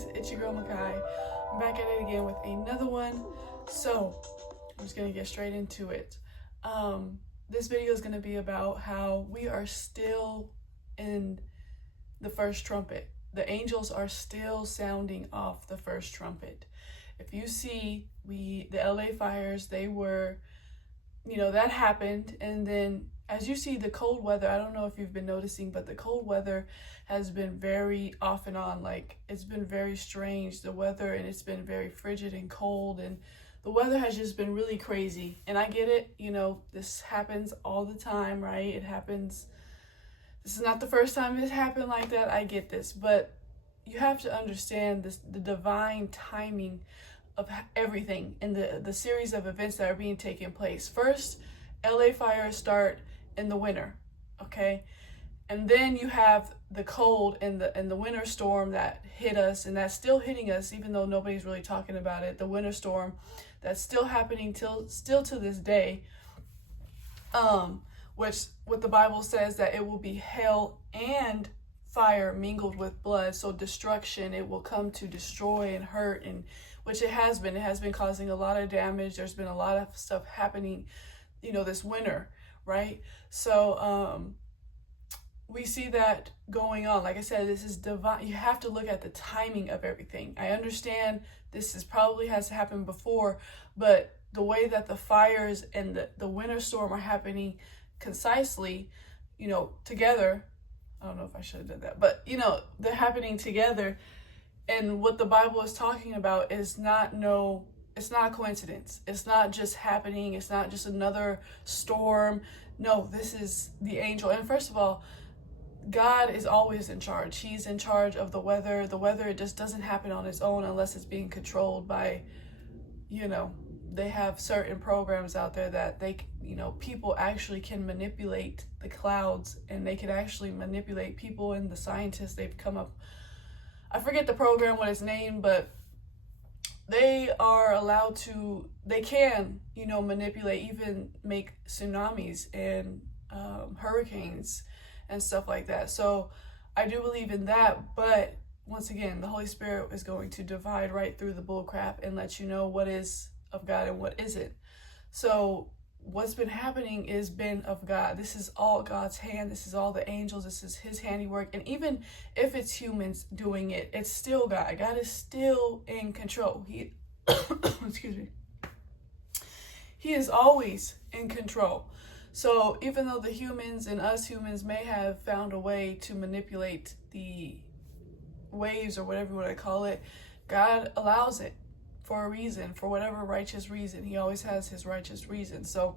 guys, it's your girl Makai. I'm back at it again with another one. So I'm just gonna get straight into it. This video is gonna be about how we are still in the first trumpet. The angels are still sounding off the first trumpet. If you see, the LA fires, they were, that happened, and then as you see the cold weather, I don't know if you've been noticing, but the cold weather has been very off and on. Like, it's been very strange, the weather, and it's been very frigid and cold, and the weather has just been really crazy. And I get it, this happens all the time, right? It happens. This is not the first time it's happened like that. I get this, but you have to understand the divine timing of everything in the series of events that are being taken place. First, LA fires start in the winter, okay? And then you have the cold and the winter storm that hit us, and that's still hitting us even though nobody's really talking about it. The winter storm that's still happening still to this day, which what the Bible says that it will be hell and fire mingled with blood, so destruction. It will come to destroy and hurt, and which it has been causing a lot of damage. There's been a lot of stuff happening, this winter, right? So we see that going on. Like I said, this is divine. You have to look at the timing of everything. I understand this is probably has happened before, but the way that the fires and the winter storm are happening concisely, together. I don't know if I should have done that, but they're happening together. And what the Bible is talking about is it's not a coincidence. It's not just happening. It's not just another storm. No, this is the angel. And first of all, God is always in charge. He's in charge of the weather. The weather, it just doesn't happen on its own unless it's being controlled by, they have certain programs out there that people actually can manipulate the clouds, and they can actually manipulate people, and the scientists, they've come up, I forget the program, what it's named, but they are allowed to, they can, manipulate, even make tsunamis and hurricanes and stuff like that. So I do believe in that, but once again, the Holy Spirit is going to divide right through the bullcrap and let you know what is of God and what isn't. So what's been happening is been of God. This is all God's hand. This is all the angels. This is his handiwork. And even if it's humans doing it, it's still God. God is still in control. He, excuse me. He is always in control. So even though the humans and us humans may have found a way to manipulate the waves or whatever you want to call it, God allows it for a reason, for whatever righteous reason. He always has his righteous reason. So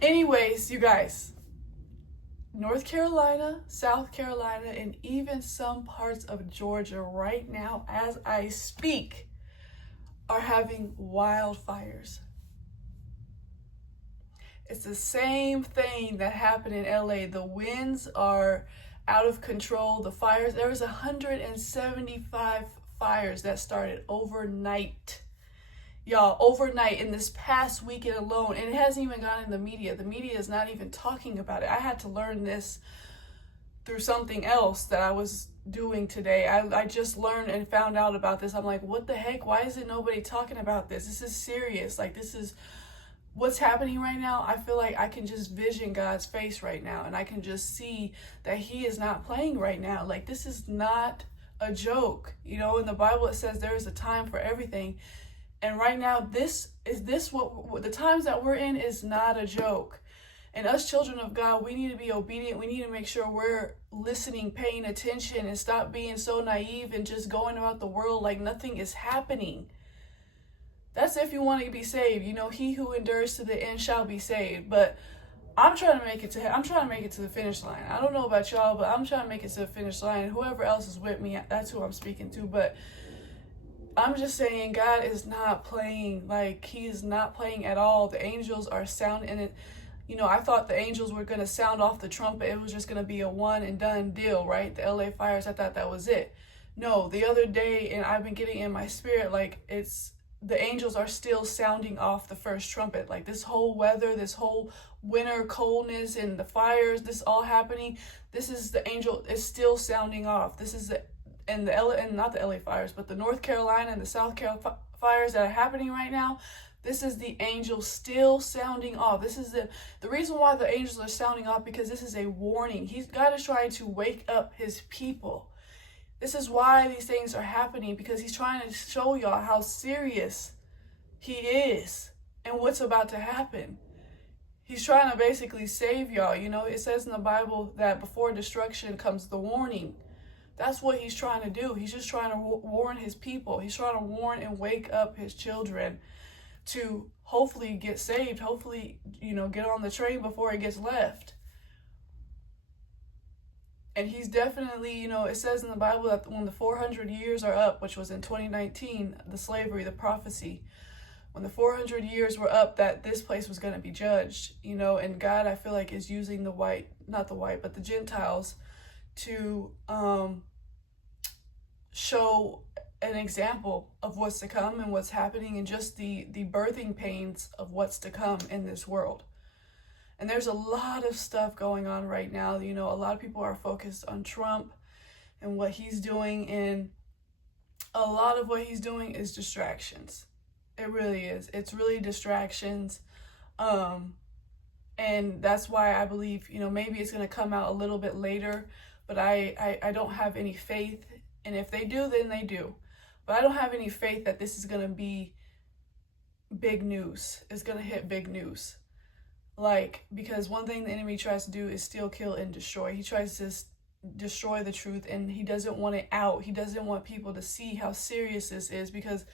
anyways, you guys, North Carolina, South Carolina, and even some parts of Georgia right now, as I speak, are having wildfires. It's the same thing that happened in LA. The winds are out of control. The fires, there was 175 fires that started overnight. Y'all, overnight in this past weekend alone. And it hasn't even gone in the media. The media is not even talking about it. I had to learn this through something else that I was doing today. I just learned and found out about this. I'm like, what the heck? Why isn't nobody talking about this? This is serious. Like, this is what's happening right now. I feel like I can just vision God's face right now, and I can just see that he is not playing right now. Like, this is not a joke. In the Bible it says there is a time for everything, and right now what the times that we're in is not a joke. And us children of God, we need to be obedient. We need to make sure we're listening, paying attention, and stop being so naive and just going about the world like nothing is happening. That's if you want to be saved. He who endures to the end shall be saved. But I'm trying to make it to the finish line. I don't know about y'all, but I'm trying to make it to the finish line. Whoever else is with me, that's who I'm speaking to. But I'm just saying, God is not playing. Like, he is not playing at all. The angels are sounding, and it, I thought the angels were going to sound off the trumpet. It was just going to be a one and done deal, right? The LA fires, I thought that was it. No, the other day, and I've been getting in my spirit, like, the angels are still sounding off the first trumpet. Like, this whole weather, this whole winter coldness and the fires, this all happening, this is the angel is still sounding off. This is and not the LA fires, but the North Carolina and the South Carolina fires that are happening right now, this is the angels still sounding off. This is the reason why the angels are sounding off, because this is a warning. God is trying to wake up his people. This is why these things are happening, because he's trying to show y'all how serious he is and what's about to happen. He's trying to basically save y'all. You know, it says in the Bible that before destruction comes the warning. That's what he's trying to do. He's just trying to warn his people. He's trying to warn and wake up his children to hopefully get saved. Hopefully, you know, get on the train before it gets left. And he's definitely, you know, it says in the Bible that when the 400 years are up, which was in 2019, the slavery, the prophecy, when the 400 years were up, that this place was going to be judged, you know, and God, I feel like, is using the Gentiles to show an example of what's to come and what's happening, and just the birthing pains of what's to come in this world. And there's a lot of stuff going on right now. You know, a lot of people are focused on Trump and what he's doing, and a lot of what he's doing is distractions. It really is. It's really distractions. And that's why I believe, you know, maybe it's going to come out a little bit later, but I don't have any faith. And if they do, then they do. But I don't have any faith that this is going to be big news. It's going to hit big news. Like, because one thing the enemy tries to do is steal, kill, and destroy. He tries to destroy the truth, and he doesn't want it out. He doesn't want people to see how serious this is, because,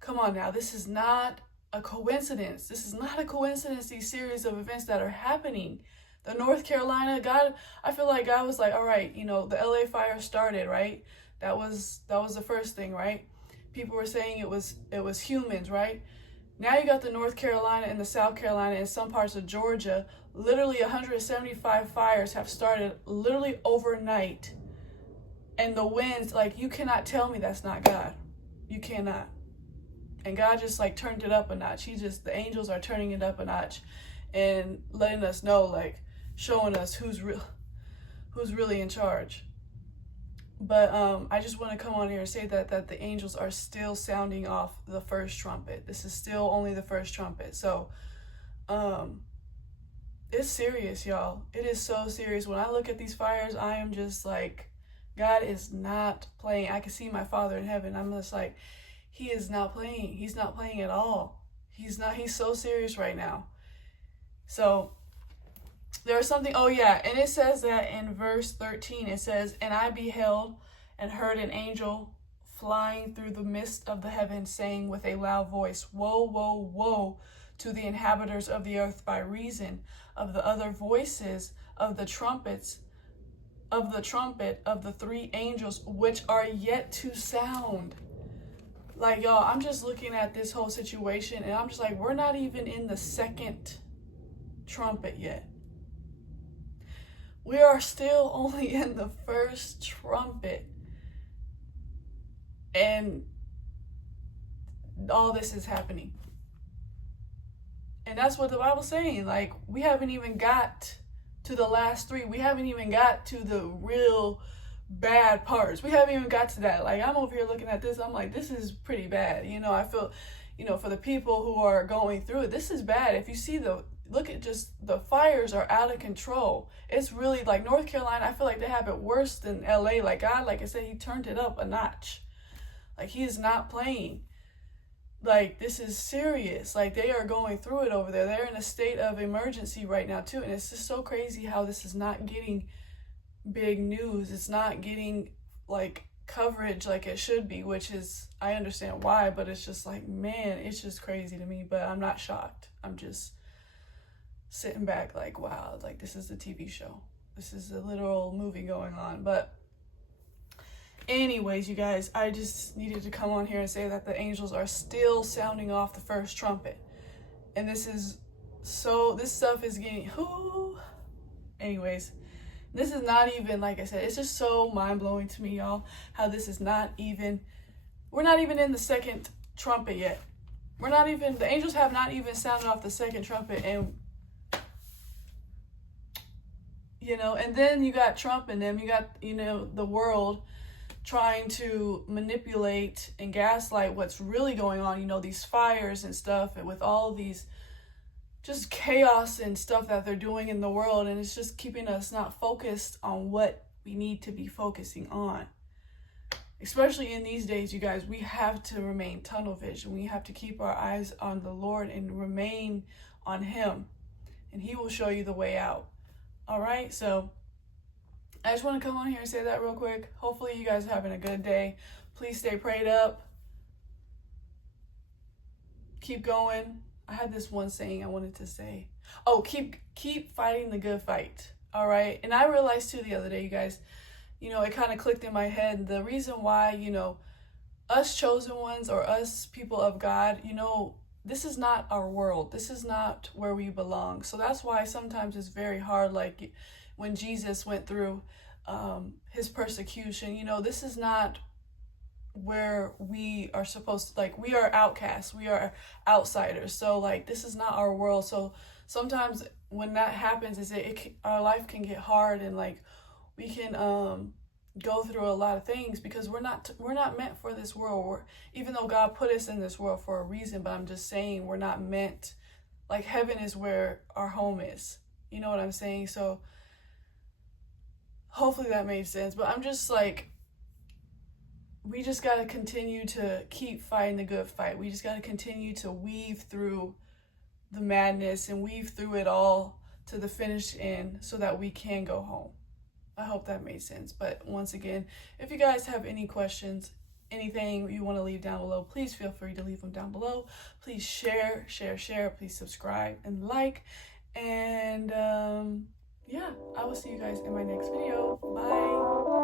come on now, this is not a coincidence. This is not a coincidence, these series of events that are happening. The North Carolina, God, I feel like God was like, all right, you know, the LA fire started, right? That was the first thing, right? People were saying it was humans, right? Now you got the North Carolina and the South Carolina and some parts of Georgia. Literally 175 fires have started literally overnight. And the winds, like, you cannot tell me that's not God. You cannot. And God just like turned it up a notch. The angels are turning it up a notch and letting us know, like, showing us who's really in charge. But I just want to come on here and say that the angels are still sounding off the first trumpet. This is still only the first trumpet. So it's serious, y'all. It is so serious. When I look at these fires, I am just like, God is not playing. I can see my Father in heaven. I'm just like, he is not playing. He's not playing at all. He's so serious right now. So there's something, oh yeah, and it says that in verse 13, it says, and I beheld and heard an angel flying through the midst of the heavens, saying with a loud voice, woe, woe, woe to the inhabitants of the earth, by reason of the other voices of the trumpet of the three angels, which are yet to sound. Like, y'all, I'm just looking at this whole situation, and I'm just like, we're not even in the second trumpet yet. We are still only in the first trumpet. And all this is happening. And that's what the Bible's saying. Like, we haven't even got to the last three. We haven't even got to the real bad parts. We haven't even got to that. Like, I'm over here looking at this. I'm like, this is pretty bad. You know, I feel, you know, for the people who are going through it, this is bad. If you see look at just the fires are out of control. It's really like North Carolina, I feel like they have it worse than LA. Like, God, like I said, he turned it up a notch. Like, he is not playing. Like, this is serious. Like, they are going through it over there. They're in a state of emergency right now too. And it's just so crazy how this is not getting big news. It's not getting like coverage like it should be, which is, I understand why, but it's just like, man, it's just crazy to me. But I'm not shocked. I'm just sitting back like, wow, like, this is a TV show. This is a literal movie going on. But anyways, you guys, I just needed to come on here and say that the angels are still sounding off the first trumpet. And this stuff is getting, anyways, this is not even, like I said, it's just so mind-blowing to me, y'all, how this is not even, we're not even in the second trumpet yet. The angels have not even sounded off the second trumpet, and you know, and then you got Trump and them, you got, you know, the world trying to manipulate and gaslight what's really going on, you know, these fires and stuff, and with all these just chaos and stuff that they're doing in the world, and it's just keeping us not focused on what we need to be focusing on. Especially in these days, you guys, we have to remain tunnel vision. We have to keep our eyes on the Lord and remain on Him, and He will show you the way out. All right, so I just want to come on here and say that real quick. Hopefully you guys are having a good day. Please stay prayed up. Keep going. I had this one saying I wanted to say. Oh, keep fighting the good fight. All right. And I realized too the other day, you guys, you know, it kind of clicked in my head. The reason why, you know, us chosen ones or us people of God, you know, this is not our world. This is not where we belong. So that's why sometimes it's very hard. Like when Jesus went through his persecution, you know, this is not where we are supposed to, like, we are outcasts, we are outsiders, so like this is not our world. So sometimes when that happens, our life can get hard, and like we can go through a lot of things, because we're not meant for this world. Even though God put us in this world for a reason, but I'm just saying we're not meant, like heaven is where our home is, you know what I'm saying? So hopefully that made sense. But I'm just like, we just got to continue to keep fighting the good fight. We just got to continue to weave through the madness and weave through it all to the finished end so that we can go home. I hope that made sense. But once again, if you guys have any questions, anything you want to leave down below, please feel free to leave them down below. Please share. Please subscribe and like. And yeah, I will see you guys in my next video. Bye.